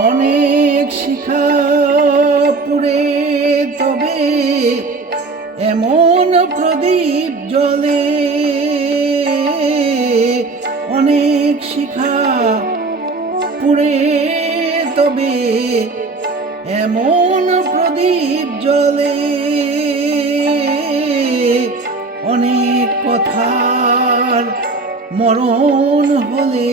অনেক শিখা পুরে তবে এমন প্রদীপ জলে অনেক শিখা পুরে তবে এমন প্রদীপ জলে অনেক কথার মরণ হলে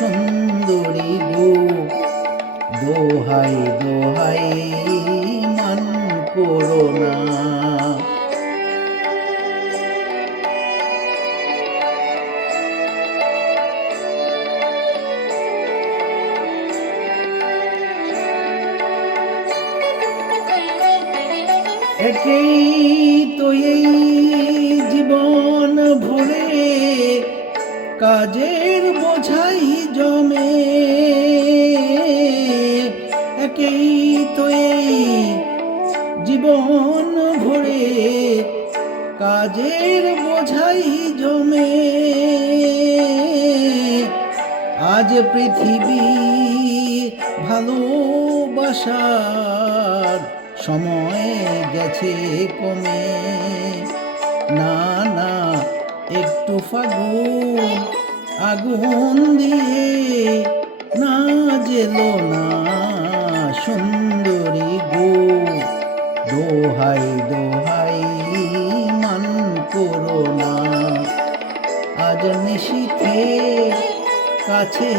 সুন্দরী গো দোহাই দোহাই মান করো না। একেই তো এই জীবন ভরে কাজের বোঝাই জীবন ভরে কাজের বোঝাই জমে। আজ পৃথিবী ভালোবাসার সময় গেছে কমে। না না, একটু ফাগুন, আগুন দিয়ে না জেলো না। আজ নিশীথে কাছে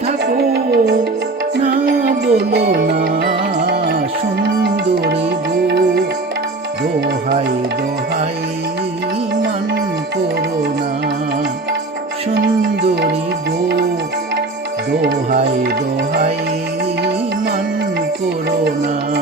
থাকো। না বলো না, সুন্দরী গো দোহাই দোহাই, মান করো না। সুন্দরী গো দোহাই দোহাই, মান করো না।